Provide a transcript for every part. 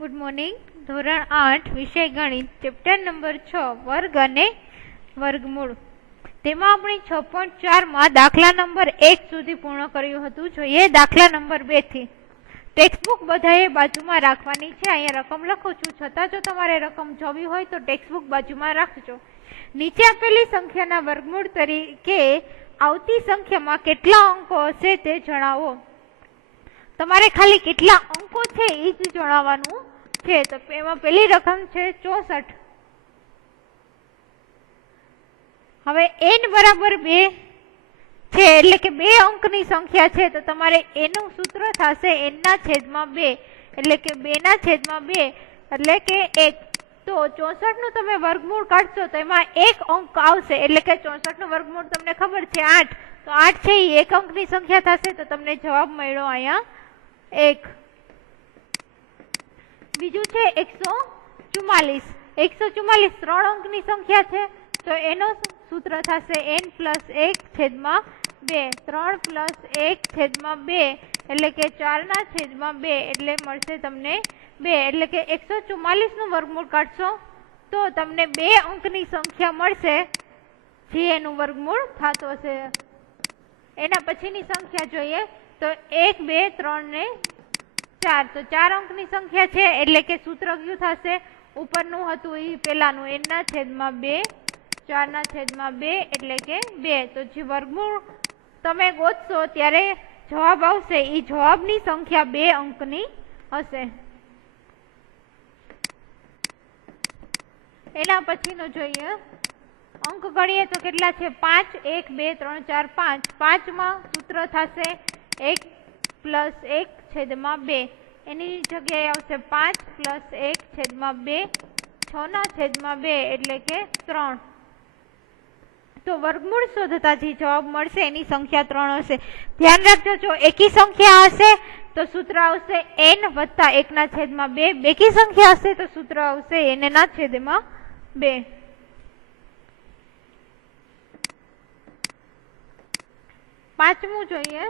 Good morning. ધોરણ 8 વિષય ગણિત, ચેપ્ટર નંબર 6 વર્ગ અને વર્ગમૂળ. તેમાં આપણે 6.4 માં દાખલા નંબર 1 સુધી પૂર્ણ કર્યું હતું. જોઈએ દાખલા નંબર 2 થી. ટેક્સ્ટબુક બધાએ બાજુમાં રાખવાની છે. અહીંયા રકમ લખું છું, છતાં જો તમારે રકમ જોવી હોય તો ટેક્સ્ટબુક બાજુમાં રાખજો. નીચે આપેલી સંખ્યાના વર્ગમૂળ તરીકે આવતી સંખ્યામાં કેટલા અંકો હશે તે જણાવો. તમારે ખાલી કેટલા અંકો છે એ જ જણાવવાનું છે. તો એમાં પહેલી રકમ છે 64. હવે n બરાબર 2 છે, એટલે કે 2 અંકની સંખ્યા છે. તો તમારે એનું સૂત્ર થશે n ના છેદમાં 2, એટલે કે 2 ના છેદમાં 2 એટલે કે 1. તો 64 નું તમે વર્ગમૂળ કાઢશો તો એમાં 1 અંક આવશે, એટલે કે 64 નું વર્ગમૂળ તમને ખબર છે 8. તો 8 છે એ 1 અંકની સંખ્યા થશે. તો તમને જવાબ મળ્યો અહીંયા 1. બીજું છે 144. 144 3 અંકની સંખ્યા છે. તો એનો સૂત્ર થશે n + 1 છેદમાં 2. 3 + 1 છેદમાં 2 એટલે કે 4 ના છેદમાં 2 એટલે મળશે તમને 2. એટલે કે 144 નું વર્ગમૂળ કાઢશો તો તમને 2 અંકની સંખ્યા મળશે, જે એનું વર્ગમૂળ થતો હશે. એના પછીની સંખ્યા જોઈએ તો 1, 2, 3 ને 4. તો 4 અંકની સંખ્યા છે, એટલે કે સૂત્ર કયું થશે? ઉપરનું હતું એ પેલાનું, n ના છેદમાં 2, 4 ના છેદમાં 2 એટલે કે 2. તો જે વર્ગમૂળ તમે ગોતશો ત્યારે જવાબ આવશે એ જવાબની સંખ્યા 2 અંકની હશે. એના પછીનો જોઈએ અંક ગણીએ તો કેટલા છે? 5. 1, 2, 3, 4, 5. 5 માં સૂત્ર થશે 1 + 1 છેદમાં 2. એની જગ્યાએ આવશે 5 + 1 છેદમાં 2, 6 ના છેદમાં 2 એટલે કે 3. તો વર્ગમૂળ શોધતા જે જવાબ મળશે એની સંખ્યા 3 હશે. ધ્યાન રાખજો, જો એકી સંખ્યા હશે તો સૂત્ર આવશે n + 1 ના છેદમાં 2. બેકી સંખ્યા હશે તો સૂત્ર આવશે n ના છેદમાં 2. પાંચમું જોઈએ.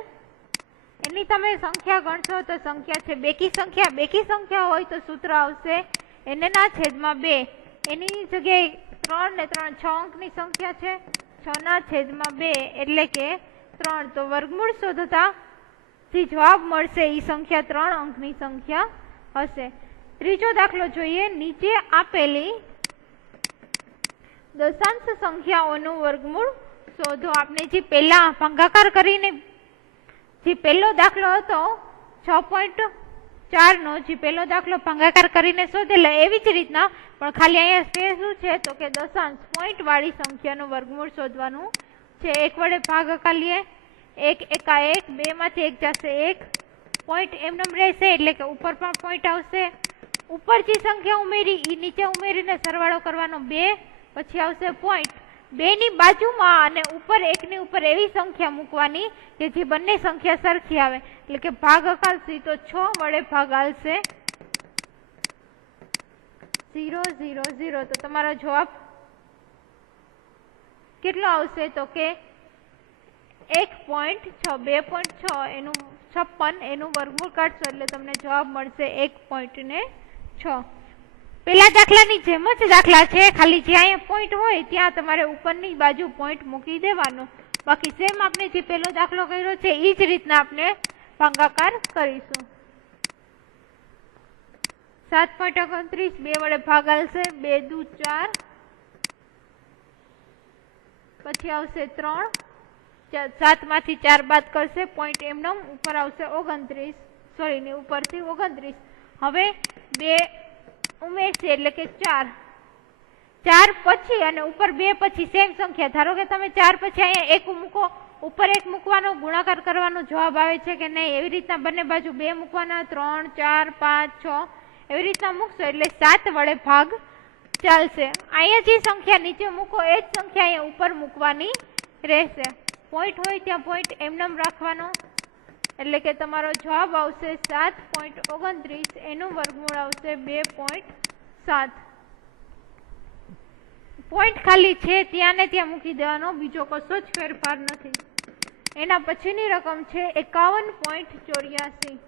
એની તમે સંખ્યા ગણશો તો સંખ્યા છે બેકી સંખ્યા. બેકી સંખ્યા હોય તો સૂત્ર આવશે n ના છેદમાં 2. એની જગ્યાએ 3 ને 3 6 અંકની સંખ્યા છે. 6 ના છેદમાં 2 એટલે કે 3. તો વર્ગમૂળ શોધતા જે જવાબ મળશે એ સંખ્યા 3 અંકની સંખ્યા હશે. ત્રીજો દાખલો જોઈએ. નીચે આપેલી દશાંશ સંખ્યાઓનું વર્ગમૂળ શોધો. આપણે જે પહેલા ભાગાકાર કરીને જે પહેલો દાખલો હતો 6.4 નો, જે પહેલો દાખલો ભાગાકાર કરીને શોધેલો એવી જ રીતના, પણ ખાલી અહીંયા શું છે તો કે દશાંશ પોઈન્ટ વાળી સંખ્યાનું વર્ગમૂળ શોધવાનું છે. 1 વડે ભાગાકાર લઈએ, 1 એકા 1, 2 માંથી 1 જશે 1. પોઈન્ટ એમનેમ રહેશે એટલે કે ઉપર પણ પોઈન્ટ આવશે. ઉપર જે સંખ્યા ઉમેરી એ નીચે ઉમેરીને સરવાળો કરવાનો 2, પછી આવશે પોઈન્ટ. 2 ની બાજુમાં અને ઉપર 1 ની ઉપર એવી સંખ્યા મૂકવાની કે જે બંને સંખ્યા સરખી આવે, એટલે કે ભાગ હકાલશી તો 6 વડે ભાગાલશે 0, 0, 0. તો તમારો જવાબ કેટલો આવશે તો કે 1.6. 2.6 એનું 56 એનું વર્ગમૂળ કાઢશો એટલે તમને જવાબ મળશે 1.6. પેલા દાખલાની જેમ જ દાખલા છે, ખાલી જ્યાં અહીંયા પોઈન્ટ હોય ત્યાં તમારે ઉપરની બાજુ પોઈન્ટ મૂકી દેવાનો. બાકી સેમ આપણે જે પેલો દાખલો કર્યો છે એ જ રીતના આપણે ભાગાકાર કરીશું. 7.29 2 વડે ભાગાલશે 2 દુ 4, પછી આવશે 3. 7 માંથી 4 બાદ કરશે, પોઈન્ટ એમનેમ ઉપર આવશે 29, સોરી ને ઉપરથી 29. હવે 2 ઉમેરશે એટલે કે 4. 4 પછી અને ઉપર 2 પછી સેમ સંખ્યા. ધારો કે તમે 4 પછી અહીંયા 1 મૂકો, ઉપર 1 મૂકવાનો, ગુણાકાર કરવાનો જવાબ આવે છે કે નહીં, એવી રીતના બંને બાજુ 2 મૂકવાના. 3, 4, 5, 6 એવી રીતના મૂકશો એટલે 7 વડે ભાગ ચાલશે. અહીંયા જે સંખ્યા નીચે મૂકો એ જ સંખ્યા અહીંયા ઉપર મૂકવાની રહેશે. પોઈન્ટ હોય ત્યાં પોઈન્ટ એમનેમ રાખવાનો, એટલે કે તમારો જવાબ આવશે 7.29. એનું વર્ગમૂળ આવશે 2.7. પોઈન્ટ ખાલી છે ત્યાં ને ત્યાં મૂકી દેવાનો, બીજો કશો જ ફેરફાર નથી. એના પછીની રકમ છે 51.84.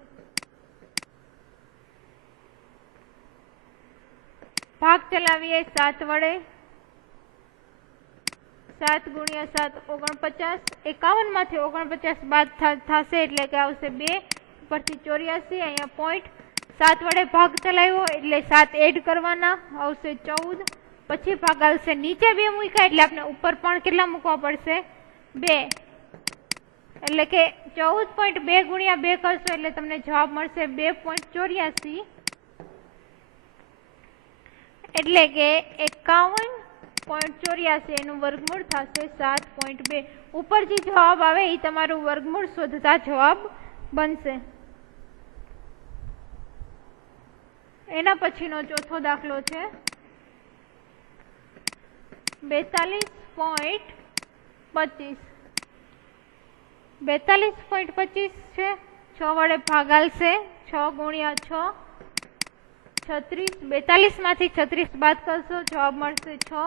ભાગ ચલાવીએ 7 વડે, 7 ગુણ્યા 7 49, 51 માંથી 49 બાદ થશે એટલે કે આવશે 2 ઉપરથી 84, અહીંયા પોઈન્ટ 7 વડે ભાગ ચલાવ્યો એટલે 7 એડ કરવાના આવશે 14, પછી ભાગાલશે નીચે 2 મૂક્યા એટલે આપણે ઉપર પણ કેટલા મૂકવા પડશે 2, એટલે કે 14.2 ગુણ્યા 2 કરશો એટલે તમને જવાબ મળશે 2.84, એટલે કે 51.84 એનું વર્ગમૂળ થશે 7.2. ઉપર જે જવાબ આવે એ તમારું વર્ગમૂળ શોધતા જવાબ બનશે. એના પછીનો ચોથો દાખલો છે 42.25. 42.25 છે, 6 વડે ભાગાલશે, 6 ગુણ્યા 6 36, 42 માંથી 36 બાદ કરશો જવાબ મળશે 6.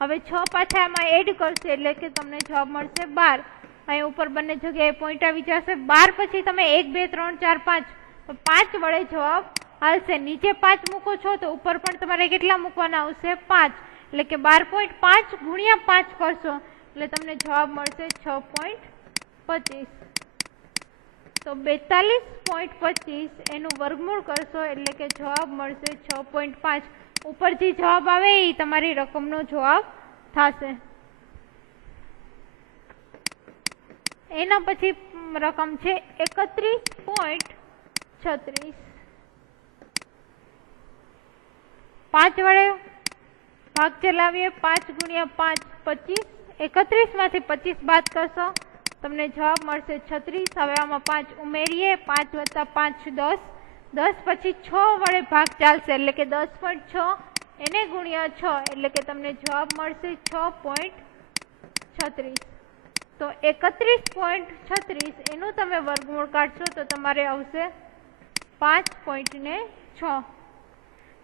હવે 6 પાછા એમાં એડ કરશે એટલે કે તમને જવાબ મળશે 12. અહીં ઉપર બંને જગ્યાએ પોઈન્ટ આવી જશે. 12 પછી તમે 1 2 3 4 5 તો 5 વડે જવાબ હાલશે. નીચે 5 મૂકો છો તો ઉપર પણ તમારે કેટલા મૂકવાના આવશે 5, એટલે કે 12.5 ગુણ્યા 5 કરશો એટલે તમને જવાબ મળશે 6.25. તો 42.25 એનું વર્ગમૂળ કરશો એટલે કે જવાબ મળશે 6.5. ઉપર જે જવાબ આવે એ તમારી રકમનો જવાબ થશે. એના પછી રકમ છે 31.36. 5 વડે ભાગ ચલાવીએ, 5 ગુણ્યા 5 25, 31 માંથી 25 બાદ કરશો તમને જવાબ મળશે 36. હવે આમાં 5 ઉમેરીએ, 5 વત્તા 5 10, 10 પછી 6 વડે ભાગ ચાલશે એટલે કે 10.6 એને ગુણ્યા 6 એટલે કે તમને જવાબ મળશે 6.36. તો 31.36 એનું તમે વર્ગમૂળ કાઢશો તો તમારે આવશે 5.6.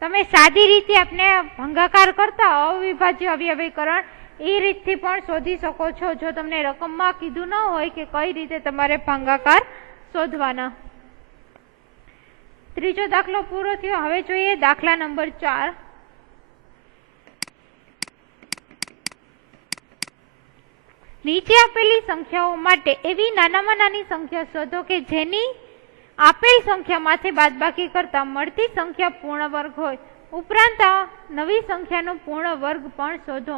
તમે સાદી રીતે આપણે ભાગાકાર કરતા અવિભાજ્ય અવયવીકરણ એ રીતથી પણ શોધી શકો છો જો તમને રકમમાં કીધું ન હોય કે કઈ રીતે તમારે ભાગાકાર શોધવાના. ત્રીજો દાખલો પૂરો થયો. હવે જોઈએ દાખલા નંબર 4. નીચે આપેલી સંખ્યાઓ માટે એવી નાનામાં નાની સંખ્યા શોધો કે જેની આપેલ સંખ્યામાંથી બાદબાકી કરતા મળતી સંખ્યા પૂર્ણ વર્ગ હોય. ઉપરાંત નવી સંખ્યાનો પૂર્ણ વર્ગ પણ શોધો.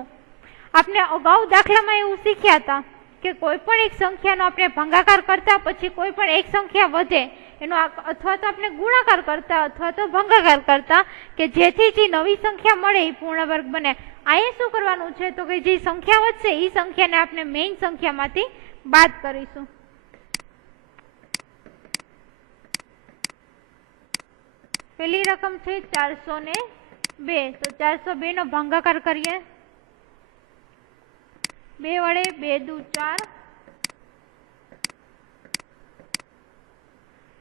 આપણે અગાઉ દાખલામાં એવું શીખ્યા હતા કે કોઈ પણ એક સંખ્યાનો આપણે ભાગાકાર કરતા પછી કોઈ પણ એક સંખ્યા વધે એનો અથવા તો આપણે ગુણાકાર કરતા અથવા તો ભાગાકાર કરતા કે જેથી જે નવી સંખ્યા મળે એ પૂર્ણ વર્ગ બને. અહીંયા શું કરવાનું છે તો કે જે સંખ્યા વધશે એ સંખ્યાને આપણે મેઇન સંખ્યામાંથી બાદ કરીશું. પેલી રકમ છે 402. તો 402 નો ભાગાકાર કરીએ. 2 વડે 2 દુ 4.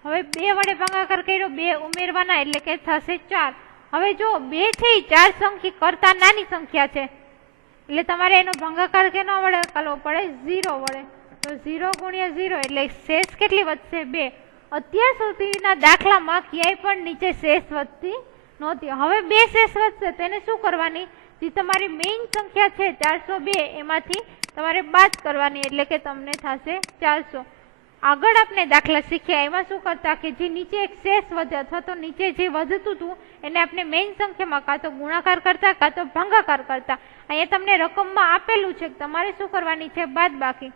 હવે 2 વડે ભાગાકાર કર્યો, 2 ઉમેરવાના એટલે કે થશે 4. હવે જો 2 છે એ 4 સંખ્યા કરતા નાની સંખ્યા છે એટલે તમારે એનો ભાગાકાર કેના વડે કરવો પડે 0 વડે. તો 0 ગુણ્યા 0 એટલે શેષ કેટલી વધશે 2. અત્યાર સુધીના દાખલામાં ક્યાંય પણ નીચે શેષ વધતી નહોતી. હવે 2 શેષ વધશે તેને શું કરવાની, જે તમારી મેઇન સંખ્યા છે 402 એમાંથી તમારે બાદ કરવાની એટલે કે તમને થશે 400. આગળ આપણે દાખલા શીખ્યા એમાં શું કરતા કે જે નીચે એક શેષ વધે અથવા તો નીચે જે વધતું હતું એને આપણે મેઇન સંખ્યામાં કાં તો ગુણાકાર કરતા કાં તો ભાગાકાર કરતા. અહીંયા તમને રકમમાં આપેલું છે કે તમારે શું કરવાની છે બાદબાકી.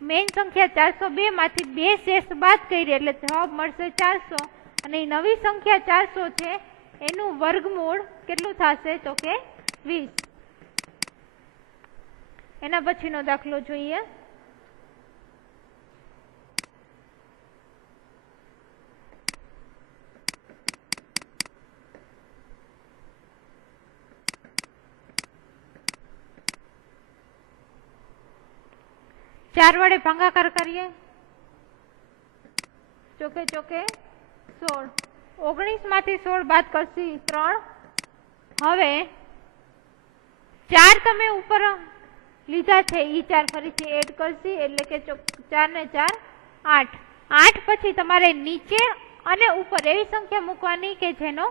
મેઇન સંખ્યા 402 માંથી 2 શેષ બાદ કરી એટલે જવાબ મળશે 400 અને નવી સંખ્યા 400 છે એનું વર્ગમૂળ કેટલું થશે તો કે 20. એના પછીનો દાખલો જોઈએ. ચાર વડે ભાગાકાર કરીએ. ચોકે ચોકે 16. 19 માંથી 16 બાદ કરશી 3. હવે 4 તમે ઉપર લીધા છે એ 4 ફરીથી એડ કરશી એટલે કે 4 ને 4 8. 8 પછી તમારે નીચે અને ઉપર એવી સંખ્યા મૂકવાની કે જેનો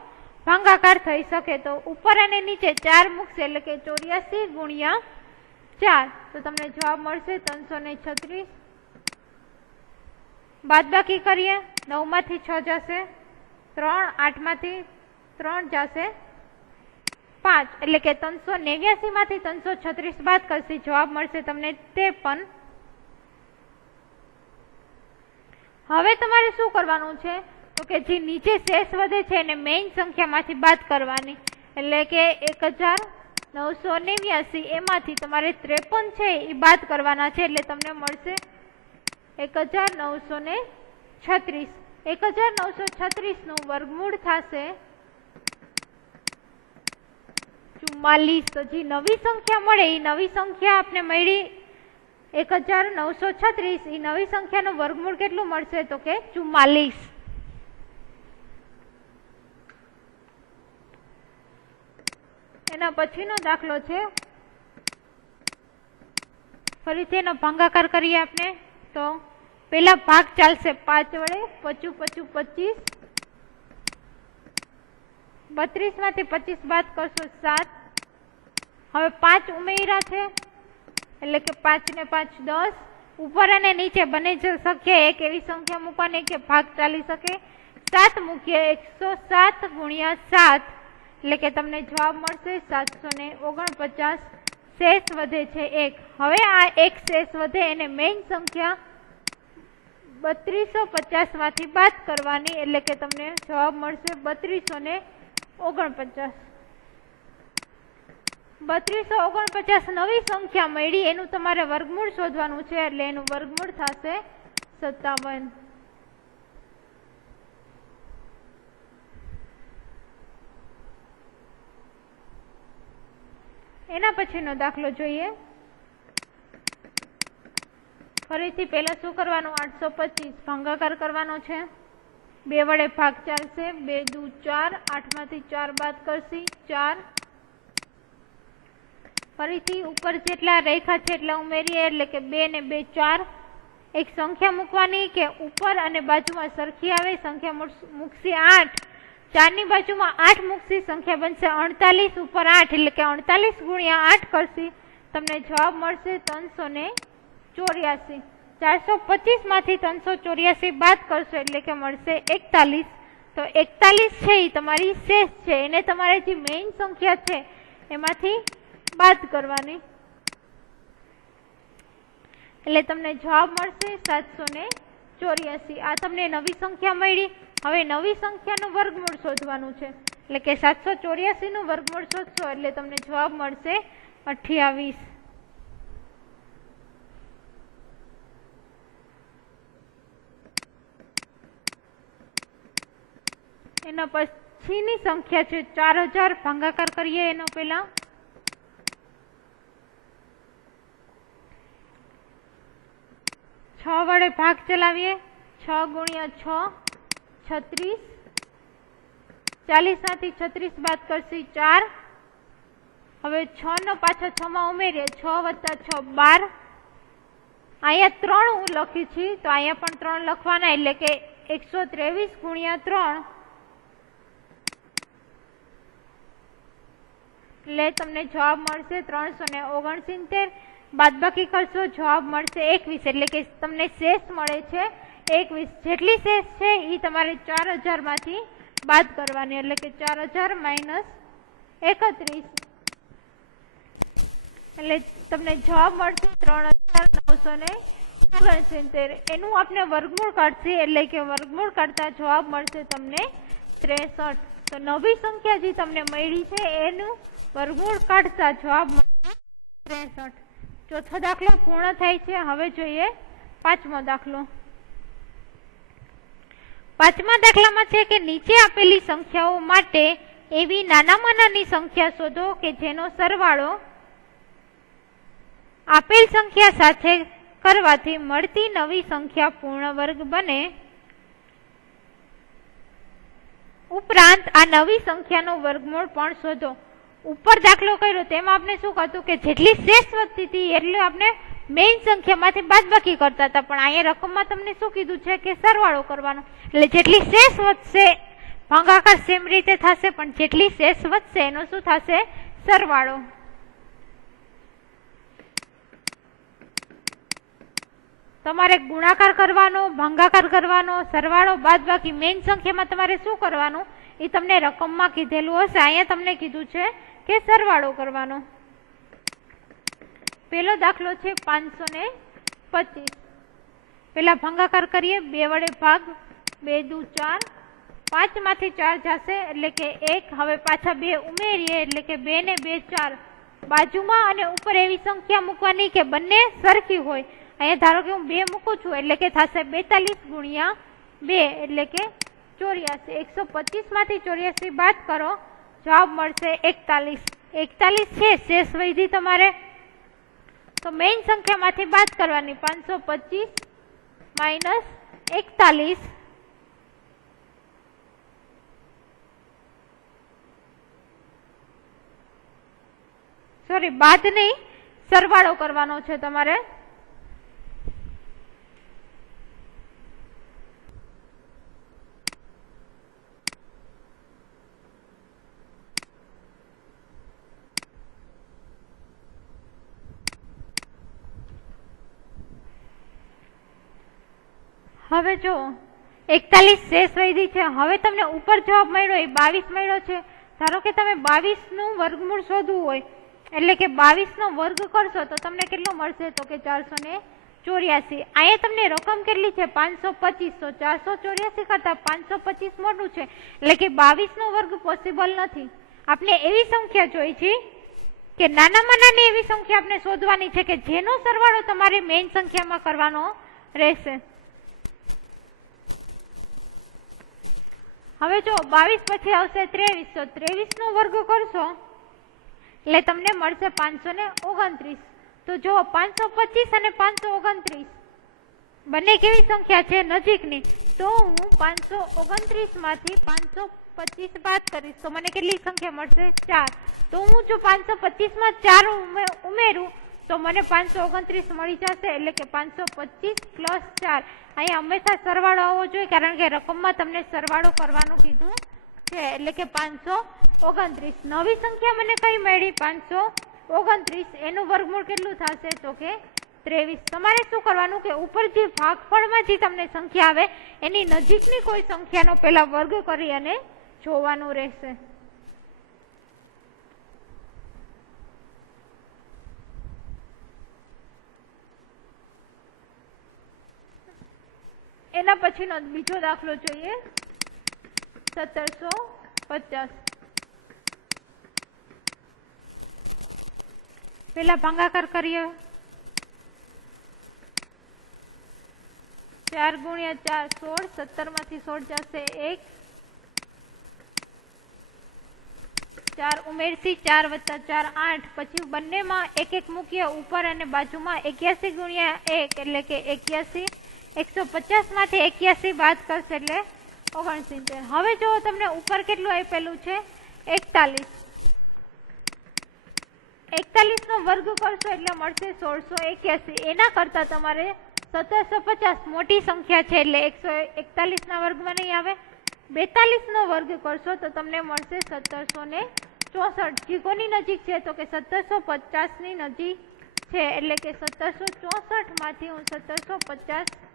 ભાગાકાર થઈ શકે તો ઉપર અને નીચે 4 મૂકશે એટલે કે 84 ગુણ્યા 4 તો તમને જવાબ મળશે 336. બાદબાકી કરીએ, 9 માંથી 6 જશે 3, 8 માંથી 3 જશે 5 એટલે કે 389 માંથી 336 બાદ કરશે, જવાબ મળશે તમને 53. હવે તમારે શું કરવાનું છે તો કે જે નીચે શેષ વધે છે એને મેઇન સંખ્યામાંથી બાદ કરવાની, એટલે કે 1989 એમાંથી તમારે 53 છે એ બાદ કરવાના છે એટલે તમને મળશે 1936. 1936 નું વર્ગમૂળ થશે 44. તો જે નવી સંખ્યા મળે એ નવી સંખ્યા આપણે મળી 1936, એ નવી સંખ્યાનું વર્ગમૂળ કેટલું મળશે તો કે 44. એના પછીનો દાખલો છે, ફરીથી એનો ભાગાકાર કરીએ આપણે. તો પેલા ભાગ ચાલશે 5 વડે, 55 25 32 માંથી 25 બાદ કરશો 7. હવે 5 ઉમેર્યા છે એટલે કે 5 ને 5 10. ઉપર અને નીચે બંને સંખ્યા એક એવી સંખ્યા મૂકવાની કે ભાગ ચાલી શકે. 7 મૂકીએ 107 ગુણ્યા 7 એટલે કે તમને જવાબ મળશે 749. શેષ વધે છે 1. હવે આ એક શેષ વધે એને મેઇન સંખ્યા 3250 માંથી બાદ કરવાની એટલે કે તમને જવાબ મળશે 3249. 3249 નવી સંખ્યા મળી, એનું તમારે વર્ગમૂળ શોધવાનું છે એટલે એનું વર્ગમૂળ થશે 57. એના પછીનો દાખલો જોઈએ. ફરીથી પહેલા શું કરવાનું, 825 ભાગાકાર કરવાનો છે. 2 વડે ભાગ ચાલશે, 2 દુ 4, 8 માંથી 4 બાદ કરશી 4. ફરીથી ઉપર જેટલા રેખા છે એટલા ઉમેરીએ એટલે કે 2 ને 2 4. એક સંખ્યા મૂકવાની કે ઉપર અને બાજુમાં સરખી આવે, સંખ્યા મૂકશી 8, 4 ની બાજુમાં 8 મૂકશી, સંખ્યા બનશે 48. ઉપર 8 એટલે કે 48 ગુણ્યા 8 કરશી, તમને જવાબ મળશે 384. 425 માંથી 384 બાદ કરશો એટલે કે મળશે 41. તો 41 છે એ તમારી શેષ છે, એને તમારે જે મેઇન સંખ્યા છે એમાંથી બાદ કરવાની એટલે તમને જવાબ મળશે 784. આ તમને નવી સંખ્યા મળી. હવે નવી સંખ્યાનું વર્ગમૂળ શોધવાનું છે એટલે કે 784 નું વર્ગમૂળ શોધશો એટલે તમને જવાબ મળશે 28. એના પછીની સંખ્યા છે 4000. ભાગાકાર કરીએ એનો પેલા. છ વડે ભાગ ચલાવીએ, 6 ગુણ્યા 6 36. 40 માંથી 36 બાદ કરશી 4. હવે 6 નો પાછો 6 માં ઉમેરીએ, 6 વત્તા 6 12. અહીંયા 3 હું લખી છે તો અહીંયા પણ 3 લખવાના એટલે કે 123 ગુણ્યા 3 એટલે તમને જવાબ મળશે 369. બાદબાકી કરશો જવાબ મળશે 21 એટલે કે તમને શેષ મળે છે 21. જેટલી શેષ છે એ તમારે 4000 માંથી બાદ કરવાની એટલે કે 4000 માઇનસ 31 એટલે તમને જવાબ મળશે 3969. એનું આપણે વર્ગમૂળ કાઢશે એટલે કે વર્ગમૂળ કાઢતા જવાબ મળશે તમને 63. તો નવી સંખ્યા જે તમને મળી છે એનું વર્ગમૂળ કાઢતા જવાબ મળશે 63. ચોથો દાખલો પૂર્ણ થાય છે. હવે જોઈએ પાંચમો દાખલો. પાંચમા દાખલામાં છે કે નીચે આપેલી સંખ્યાઓ માટે એવી નાનામાં નાની સંખ્યા શોધો કે જેનો સરવાળો આપેલ સંખ્યા સાથે કરવાથી મળતી નવી સંખ્યા પૂર્ણ વર્ગ બને. ઉપરાંત આ નવી સંખ્યાનો વર્ગમૂળ પણ શોધો. ઉપર દાખલો કર્યો તેમાં આપણે શું કરતું કે જેટલી શેષ વધતી હતી એટલે આપણે મેઇન સંખ્યામાંથી બાદબાકી કરતા હતા, પણ અહીંયા રકમમાં તમને શું કીધું છે કે સરવાળો કરવાનો એટલે જેટલી શેષ વધશે ભાગાકાર સેમ રીતે થશે, પણ જેટલી શેષ વધશે એનો શું થશે? સરવાળો. તમારે ગુણાકાર કરવાનો, ભાગાકાર કરવાનો, સરવાળો, બાદબાકી મેઇન સંખ્યામાં તમારે શું કરવાનું એ તમને રકમમાં કીધેલું હશે. અહીંયા તમને કીધું છે કે સરવાળો કરવાનો. પેલો દાખલો છે 525. પેલા ભાગાકાર કરીએ. 2 વડે ભાગ, 2 દુ 4, 5 માંથી 4 જશે એટલે કે 1. હવે પાછા 2 ઉમેરીએ એટલે કે 2 ને 2 4. બાજુમાં અને ઉપર એવી સંખ્યા મૂકવાની કે બંને સરખી હોય. અહીંયા ધારો કે હું 2 મૂકું છું એટલે કે થશે 42 ગુણ્યા 2 એટલે કે 84. 125 માંથી 84 બાદ કરો, જવાબ મળશે 41. 41 છે શેષ વૈધી તમારે, તો મેઇન સંખ્યામાંથી બાદ કરવાની. 525 માઇનસ 41, સોરી બાદ નહીં, સરવાળો કરવાનો છે તમારે. હવે જો 41 શેષ વૈધી છે. હવે તમને ઉપર જવાબ મળ્યો એ 22 મળ્યો છે. ધારો કે તમે 22 નું વર્ગમૂળ શોધવું હોય એટલે કે 22 નો વર્ગ કરશો તો તમને કેટલો મળશે? તો કે 484. અહીંયા તમને રકમ કેટલી છે? 525. તો 484 કરતા 525 મોટું છે એટલે કે 22 નો વર્ગ પોસિબલ નથી. આપણે એવી સંખ્યા જોઈ છે કે નાનામાં નાની એવી સંખ્યા આપણે શોધવાની છે કે જેનો સરવાળો તમારે મેઇન સંખ્યામાં કરવાનો રહેશે. હવે જો 22 પછી આવશે 23. તો 23 નો વર્ગ કરશો એટલે તમને મળશે 529. તો જો 525 અને 529 બંને કેવી સંખ્યા છે? નજીકની. તો હું 529 માંથી 525 બાદ કરીશ તો મને કેટલી સંખ્યા મળશે? 4. તો હું જો 525 માં 4 ઉમેરું તો મને 529 મળી જશે એટલે કે 525 પ્લસ 4. અહીંયા હંમેશા સરવાળો આવવો જોઈએ કારણ કે રકમમાં તમને સરવાળો કરવાનું કીધું છે એટલે કે 529. નવી સંખ્યા મને કઈ મળી? 529. એનું વર્ગમૂળ કેટલું થશે? તો કે 23. તમારે શું કરવાનું કે ઉપર જે ભાગફળમાં જે તમને સંખ્યા આવે એની નજીકની કોઈ સંખ્યાનો પહેલા વર્ગ કરી અને જોવાનું રહેશે. એના પછીનો બીજો દાખલો જોઈએ. 1750. પેલા ભાગાકાર કરીએ. 4 ગુણ્યા 4 16. 17 માંથી 16 જશે 1. 4 ઉમેરશી. 4 વત્તા 4 8. પછી બંનેમાં એક એક મૂકીએ ઉપર અને બાજુમાં 81 ગુણ્યા 1 એટલે કે 81. 150 માંથી 81 બાદ કરશે એટલે 69. હવે જો તમને ઉપર કેટલું આપેલું છે? 41. 41 નો વર્ગ કરશો એટલે મળશે 1681. એના કરતા તમારે 1750 મોટી સંખ્યા છે એટલે 141 ના વર્ગમાં નહીં આવે. 42 નો વર્ગ કરશો તો તમને મળશે 1764. જે કોની નજીક છે? તો કે 1750 ની નજીક છે એટલે કે 1764 માંથી હું 1750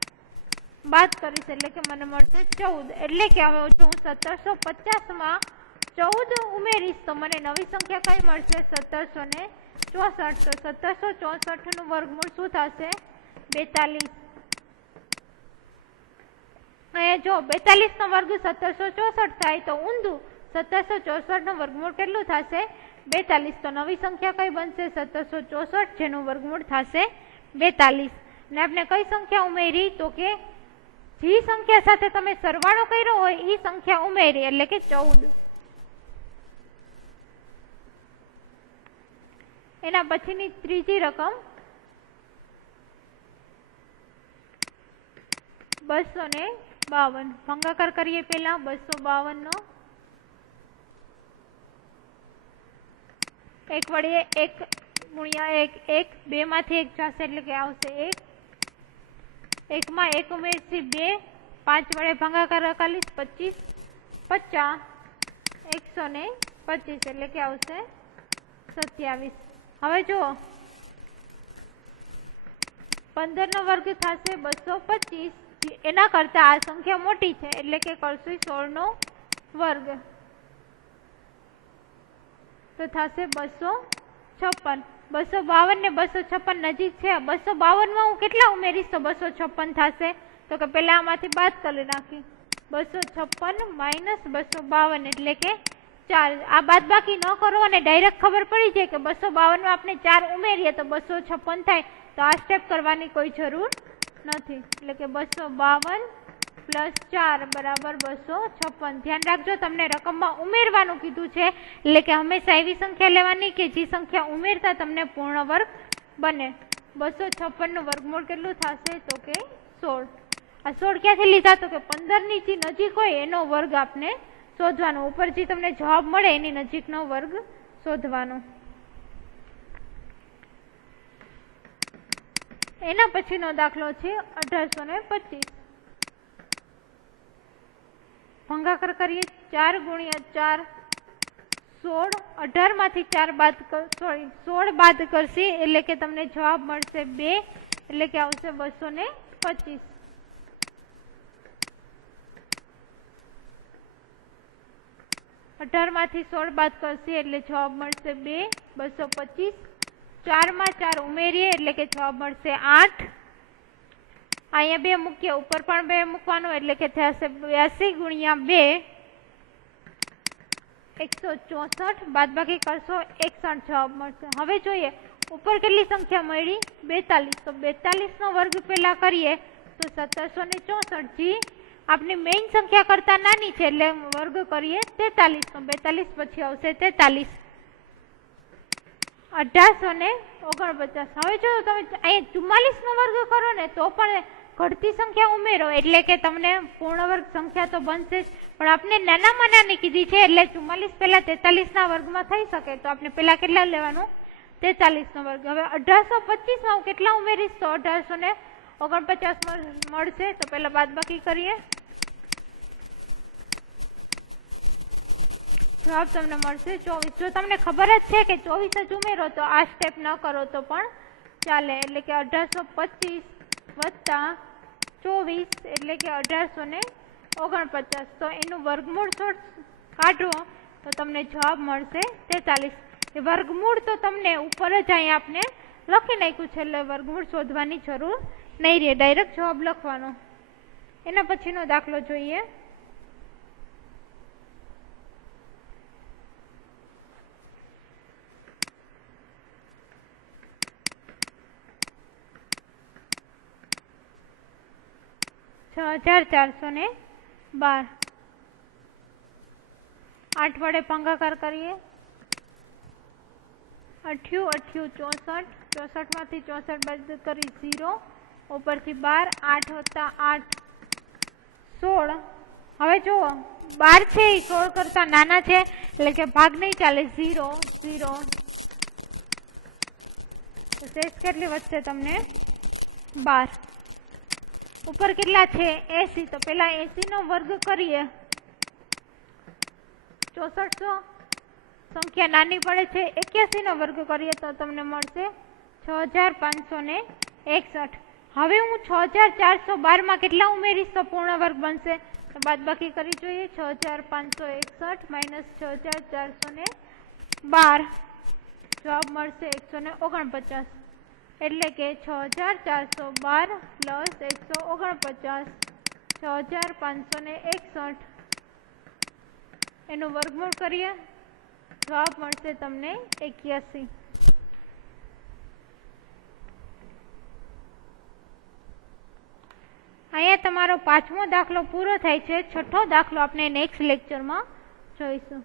બાદ કરીશ એટલે કે મને મળશે 14. એટલે કે હવે જો હું 1750 માં 14 ઉમેરીશ તો મને નવી સંખ્યા કઈ મળશે? 1764. તો 1764 નું વર્ગમૂળ શું થશે? 42. અહીંયા જો 42 નો વર્ગ 1764 થાય તો ઊંધું 1764 નું વર્ગમૂળ કેટલું થશે? 42. તો નવી સંખ્યા કઈ બનશે? 1764 જેનું વર્ગમૂળ થશે 42. ને આપણે કઈ સંખ્યા ઉમેરી? તો કે જે સંખ્યા સાથે તમે સરવાળો કર્યો હોય એ સંખ્યા ઉમેરી એટલે કે 14. એના પછીની ત્રીજી રકમ 252. ભાગાકાર કરીએ પેલા 252 નો. 1 વડે 1 ગુણ્યા 1 1. 2 માંથી 1 જશે એટલે કે આવશે 1. 1 માં 1 ઉમેરશી 2. 5 વડે ભાગાકાર 41. 25 50 125 એટલે કે આવશે 27. હવે જુઓ 15 નો વર્ગ થશે 225. એના કરતા આ સંખ્યા મોટી છે એટલે કે કરશું 16 નો વર્ગ તો થશે 256. 252 ને 256 નજીક છે. 252 માં હું કેટલા ઉમેરીશ તો 256 થશે? તો કે પેલા આમાંથી બાદ કરી નાખી. 256 માઇનસ 252 એટલે કે 4. આ બાદ બાકી ન કરો અને ડાયરેક્ટ ખબર પડી જાય કે 252 માં આપણે 4 ઉમેરીએ તો 256 થાય, તો આ સ્ટેપ કરવાની કોઈ જરૂર નથી. એટલે કે 252 પ્લસ 4 બરાબર 256. ધ્યાન રાખજો, તમને રકમમાં ઉમેરવાનું કીધું છે એટલે કે હંમેશા એવી સંખ્યા લેવાની કે જે સંખ્યા ઉમેરતા તમને પૂર્ણ વર્ગ બને. 256 નું વર્ગમૂળ કેટલું થશે તો કે 16. આ 16 ક્યાંથી લીધા તો કે 15 ની જે નજીક હોય એનો વર્ગ આપણે શોધવાનો. ઉપર જે તમને જવાબ મળે એની નજીકનો વર્ગ શોધવાનો. એના પછીનો દાખલો છે 1825. ભાગાકાર કરીએ. 4 ગુણ્યા 4 16. 18 માંથી 16 બાદ કરશે એટલે કે તમને જવાબ મળશે 2 એટલે કે આવશે 225. 18 માંથી 16 બાદ કરશે એટલે જવાબ મળશે 2 225. 4 માં 4 ઉમેરીએ એટલે કે જવાબ મળશે 8. અહીંયા 2 મૂકીએ, ઉપર પણ 2 મૂકવાનું એટલે કે થશે 82 ગુણ્યા 2 164. બાદ બાકી કરશો 61 જવાબ મળશે. હવે જોઈએ ઉપર કેટલી સંખ્યા મળી 42. તો 42 નો વર્ગ પેલા કરીએ તો 1764. જી આપની મેઇન સંખ્યા કરતા નાની છે એટલે વર્ગ કરીએ 43 નો. 42 પછી આવશે 43. 1849. હવે જો તમે અહીંયા 44 નો વર્ગ કરો ને તો પણ ઘટતી સંખ્યા ઉમેરો એટલે કે તમને પૂર્ણ વર્ગ સંખ્યા તો બનશે જ, પણ આપણે નાનામાં નાની કીધી છે એટલે 44 પહેલા 43 ના વર્ગમાં થઈ શકે તો આપણે પેલા કેટલા લેવાનું 43 નો વર્ગ. હવે 1825 માં હું કેટલા ઉમેરીશ તો 1849 મળશે. તો પેલા બાદબાકી કરીએ. જવાબ તમને મળશે 24. જો તમને ખબર જ છે કે 24 જ ઉમેરો તો આ સ્ટેપ ન કરો તો પણ ચાલે. એટલે કે 1825 વત્તા 24 એટલે કે 1849. તો એનું વર્ગમૂળ કાઢો તો તમને જવાબ મળશે 43. એ વર્ગમૂળ તો તમને ઉપર જ અહીંયા આપણે લખી નાખ્યું છે એટલે વર્ગમૂળ શોધવાની જરૂર નહીં રહે, ડાયરેક્ટ જવાબ લખવાનો. એના પછીનો દાખલો જોઈએ. $6412. 8 વડે ભાગાકાર કરીએ. 8 8 64. 64 માંથી 64 બાદ કરી 0. ઉપરથી 12. 8 વત્તા 8 16. હવે જુઓ 12 છે એ 16 કરતા નાના છે એટલે કે ભાગ નહીં ચાલે. 0 0. શેષ કેટલી વધશે તમને 12. ઉપર કેટલા છે 80. તો પેલા 80 નો વર્ગ કરીએ. 6400 સંખ્યા નાની પડે છે. 81 નો વર્ગ કરીએ તો તમને મળશે 6561. હવે હું 6412 માં કેટલા ઉમેરીશ તો પૂર્ણ વર્ગ બનશે? તો બાદબાકી કરી જોઈએ. 6561 માઇનસ 6412 જવાબ મળશે 149. એટલે કે 6412 પ્લસ 149 6561 એનું વર્ગમૂળ કરીએ. જવાબ મળશે તમને 81. અહીંયા તમારો 5મો દાખલો પૂરો થાય છે. 6થો દાખલો આપણે નેક્સ્ટ લેક્ચરમાં જોઈશું.